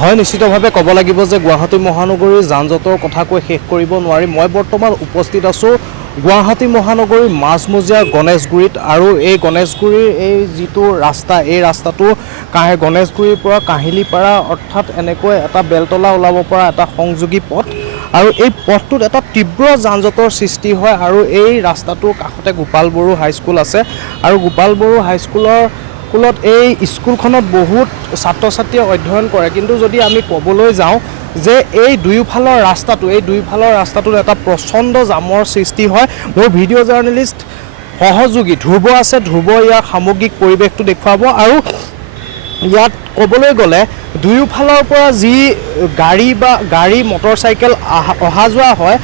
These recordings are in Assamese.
হয় নিশ্চিতভাৱে ক'ব লাগিব যে গুৱাহাটী মহানগৰীৰ যান-জঁটৰ কথা কৈ শেষ কৰিব নোৱাৰি। মই বৰ্তমান উপস্থিত আছোঁ গুৱাহাটী মহানগৰীৰ মাজমজিয়াৰ গণেশগুৰিত আৰু এই গণেশগুৰিৰ এই যিটো ৰাস্তা এই ৰাস্তাটো গণেশগুৰিৰ পৰা কাহিলীপাৰা অৰ্থাৎ এনেকৈ এটা বেলতলা ওলাব পৰা এটা সংযোগী পথ আৰু এই পথটোত এটা তীব্ৰ যান-জঁটৰ সৃষ্টি হয় আৰু এই ৰাস্তাটোৰ কাষতে গোপাল বড়ো হাইস্কুল আছে আৰু গোপাল বড়ো হাইস্কুলত এই স্কুলখনত বহুত ছাত্ৰ ছাত্ৰীয়ে অধ্যয়ন কৰে, কিন্তু যদি আমি ক'বলৈ যাওঁ যে এই দুয়োফালৰ ৰাস্তাটোত এটা প্ৰচণ্ড জামৰ সৃষ্টি হয়। মোৰ ভিডিঅ' জাৰ্নেলিষ্ট সহযোগী ধ্ৰুৱ আছে, ধ্ৰুৱ ইয়াৰ সামগ্ৰিক পৰিৱেশটো দেখুৱাব আৰু ইয়াত ক'বলৈ গ'লে দুয়োফালৰ পৰা যি গাড়ী মটৰচাইকেল অহা যোৱা হয়,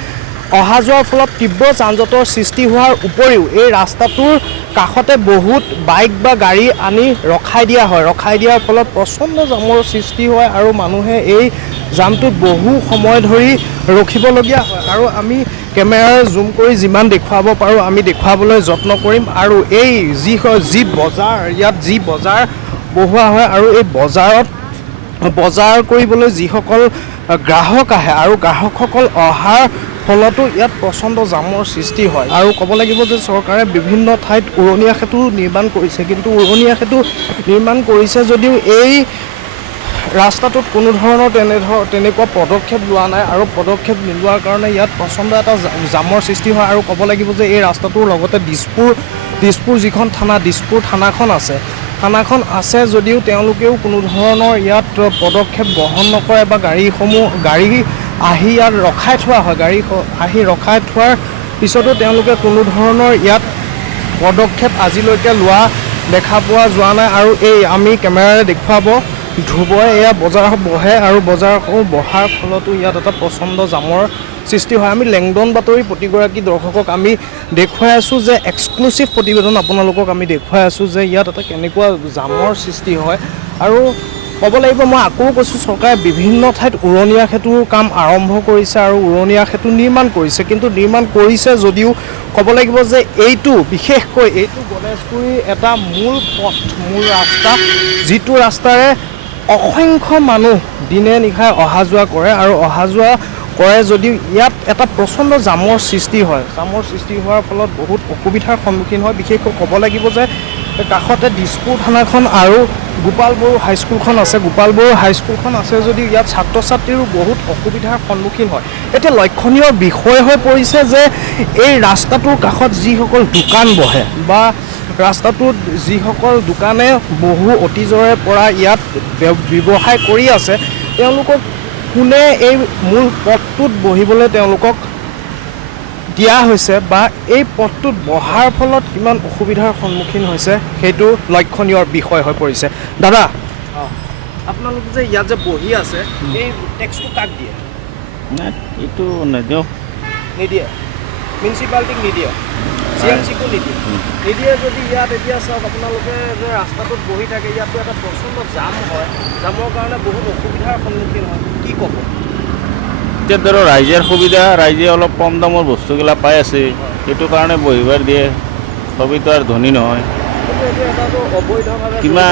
অহা যোৱাৰ ফলত তীব্ৰ যান-জঁটৰ সৃষ্টি হোৱাৰ উপৰিও এই ৰাস্তাটোৰ কাষতে বহুত বাইক বা গাড়ী আনি ৰখাই দিয়া হয়। ৰখাই দিয়াৰ ফলত প্ৰচণ্ড জামৰ সৃষ্টি হয় আৰু মানুহে এই জামটোত বহু সময় ধৰি ৰখিবলগীয়া হয় আৰু আমি কেমেৰাৰ জুম কৰি যিমান দেখুৱাব পাৰোঁ আমি দেখুৱাবলৈ যত্ন কৰিম। আৰু এই যি বজাৰ বহোৱা হয় আৰু এই বজাৰ কৰিবলৈ যিসকল গ্ৰাহক আহে আৰু গ্ৰাহকসকল অহাৰ ফলতো ইয়াত প্ৰচণ্ড জামৰ সৃষ্টি হয়। আৰু ক'ব লাগিব যে চৰকাৰে বিভিন্ন ঠাইত উৰণীয়া সেতু নিৰ্মাণ কৰিছে, কিন্তু উৰণীয়া সেতু নিৰ্মাণ কৰিছে যদিও এই ৰাস্তাটোত কোনো ধৰণৰ তেনেকুৱা পদক্ষেপ লোৱা নাই আৰু পদক্ষেপ নোলোৱাৰ কাৰণে ইয়াত প্ৰচণ্ড এটা জামৰ সৃষ্টি হয়। আৰু ক'ব লাগিব যে এই ৰাস্তাটোৰ লগতে দিছপুৰ যিখন থানা, দিছপুৰ থানাখন আছে যদিও তেওঁলোকেও কোনো ধৰণৰ ইয়াত পদক্ষেপ গ্ৰহণ নকৰে বা গাড়ী আহি ইয়াত ৰখাই থোৱা হয়। গাড়ী আহি ৰখাই থোৱাৰ পিছতো তেওঁলোকে কোনো ধৰণৰ ইয়াত পদক্ষেপ আজিলৈকে লোৱা দেখা পোৱা যোৱা নাই। আৰু এই আমি কেমেৰাৰে দেখুৱাব ধ্ৰুৱই এয়া বজাৰ বহে আৰু বজাৰসমূহ বহাৰ ফলতো ইয়াত এটা প্ৰচণ্ড জামৰ সৃষ্টি হয়। আমি লেংডন বাতৰি প্ৰতিগৰাকী দৰ্শকক আমি দেখুৱাই আছোঁ যে এক্সক্লুচিভ প্ৰতিবেদন আপোনালোকক আমি দেখুৱাই আছোঁ যে ইয়াত এটা কেনেকুৱা জামৰ সৃষ্টি হয়। আৰু ক'ব লাগিব মই আকৌ কৈছোঁ চৰকাৰে বিভিন্ন ঠাইত উৰণীয়া সেতুৰ কাম আৰম্ভ কৰিছে আৰু উৰণীয়া সেতু নিৰ্মাণ কৰিছে, কিন্তু নিৰ্মাণ কৰিছে যদিও ক'ব লাগিব যে বিশেষকৈ এইটো গণেশগুৰিৰ এটা মূল ৰাস্তা, যিটো ৰাস্তাৰে অসংখ্য মানুহ দিনে নিশাই অহা যোৱা কৰে আৰু অহা যোৱা কৰে যদিও ইয়াত এটা প্ৰচণ্ড জামৰ সৃষ্টি হয়। জামৰ সৃষ্টি হোৱাৰ ফলত বহুত অসুবিধাৰ সন্মুখীন হয়। বিশেষকৈ ক'ব লাগিব যে কাষতে দিছপুৰ থানাখন আৰু গোপাল বড়ো হাইস্কুলখন আছে। গোপাল বড়ো হাইস্কুলখন আছে যদিও ইয়াত ছাত্ৰ ছাত্ৰীৰো বহুত অসুবিধাৰ সন্মুখীন হয়। এতিয়া লক্ষণীয় বিষয় হৈ পৰিছে যে এই ৰাস্তাটোৰ কাষত যিসকল দোকান বহে বা ৰাস্তাটোত যিসকল দোকানে বহু অতীজৰে পৰা ইয়াত ব্যৱসায় কৰি আছে, তেওঁলোকক কোনে এই মূল পথটোত বহিবলৈ তেওঁলোকক দিয়া হৈছে বা এই পথটোত বহাৰ ফলত কিমান অসুবিধাৰ সন্মুখীন হৈছে সেইটো লক্ষণীয় বিষয় হৈ পৰিছে। দাদা, আপোনালোক যে ইয়াত যে বহি আছে, এই টেক্সটো কাক দিয়ে? এইটো নিদিয়ে, মিউনিচিপালিটিক নিদিয়ে, CMCকো নিদিয়ে যদি ইয়াত এতিয়া চাওক আপোনালোকে যে ৰাস্তাটোত বহি থাকে, ইয়াতো এটা প্ৰচণ্ড জাম হয়, জামৰ কাৰণে বহুত অসুবিধাৰ সন্মুখীন হয়, কি ক'ব? এতিয়া ধৰক ৰাইজৰ সুবিধা, ৰাইজে অলপ কম দামৰ বস্তুগিলা পাই আছে, সেইটো কাৰণে বহিবাৰ দিয়ে। সবেইতো আৰু ধনী নহয়, কিবা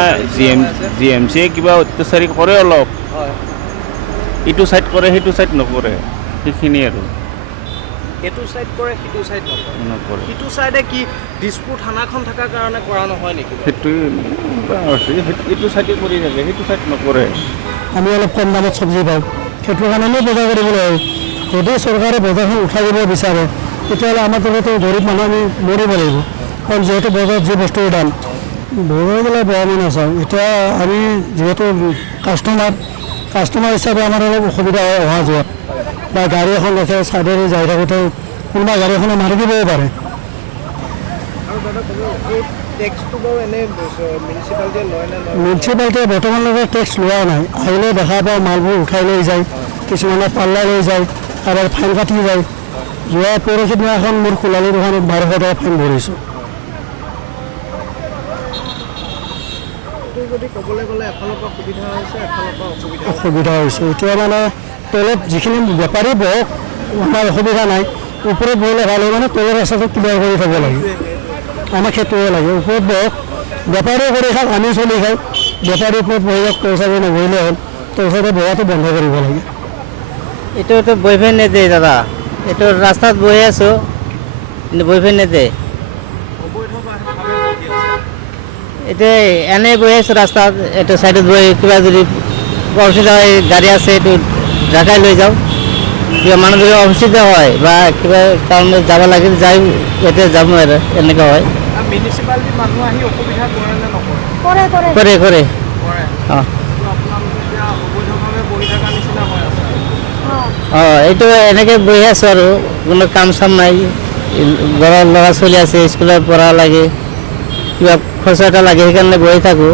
GMCয়ে কিবা অত্যাচাৰী কৰে অলপ, ইটো ছাইড কৰে সেইটো ছাইড নকৰে, সেইখিনি আৰু এইটো ছাইড কৰে সিটো ছাইড নকৰে। সিটো ছাইডে কি দিছপুৰ থানাখন থকাৰ কাৰণে কৰা নহয় নেকি? সেইটোৱে এইটো ছাইডে কৰি থাকে, সেইটো ছাইড নকৰে। আমি অলপ কম দামত চব্জি পাওঁ, সেইটো কাৰণে আমি বজাৰ কৰিবলৈ হয়। যদি চৰকাৰে বজাৰখন উঠাই দিব বিচাৰে তেতিয়াহ'লে আমাৰ দৰেতো গৰীব মানুহ আমি মৰিব লাগিব, কাৰণ যিহেতু বজাৰত যি বস্তুৰ দাম, বজাৰবিলাক বেয়া মানে নাচাওঁ। এতিয়া আমি যিহেতু কাষ্টমাৰ হিচাপে আমাৰ অলপ অসুবিধা হয় অহা যোৱাত, বা গাড়ী এখন আছে ছাইডেৰে যাই থাকোঁতে কোনোবা গাড়ী এখনে মাৰি দিবও পাৰে। মিউনিচিপালিটিয়ে বৰ্তমানলৈকে টেক্স লোৱা নাই। আহিলে দেখা পাওঁ মালবোৰ উঠাই লৈ যায়, কিছুমানে পাল্লা লৈ যায়, কাৰোবাৰ ফাইন কাটি যায়। যোৱা পৰহি দিনাখন মোৰ খোলালী দোকানত 1200 টকা ফাইন ভৰিছোঁ। অসুবিধা হৈছে এতিয়া মানে তলত যিখিনি বেপাৰী বহক আমাৰ অসুবিধা নাই, ওপৰত বহিলে ভাল হয়, মানে তলৰ ৰাস্তাটো ক্লিয়াৰ কৰি থ'ব লাগে, আমাক সেইটোৱে লাগে। ওপৰত বহক, বেপাৰীও কৰি খাওক, আমিও চলি খাওঁ, বেপাৰীৰ ওপৰত বহি যাওক, পইচা নবহিলে হ'ল। তো ওচৰতে বহাটো বন্ধ কৰিব লাগে। এইটোতো বহিবই নিদিয়ে দাদা, এইটো ৰাস্তাত বহি আছোঁ কিন্তু বহিবই নিদিয়ে। এতিয়া এনেই বহি আছোঁ ৰাস্তাত, এইটো চাইডত বহি কিবা যদি অসুবিধা হয় গাড়ী আছে এইটো ৰাখাই লৈ যাওঁ, কিবা মানুহ যদি অসুবিধা হয় বা কিবা কাৰণত যাব লাগিল যাই এতিয়া যাব নোৱাৰে, এনেকুৱা হয়। মিউনিচিপালিটিৰ মানুহ আহি অসুবিধা কৰে নে নকৰে? কৰে কৰে অঁ অঁ এইটো এনেকৈ বহি আছোঁ আৰু কোনো কাম চাম নাই, ঘৰৰ ল'ৰা ছোৱালী আছে স্কুলত পঢ়া লাগে, কিবা খৰচা এটা লাগে সেইকাৰণে বহি থাকোঁ।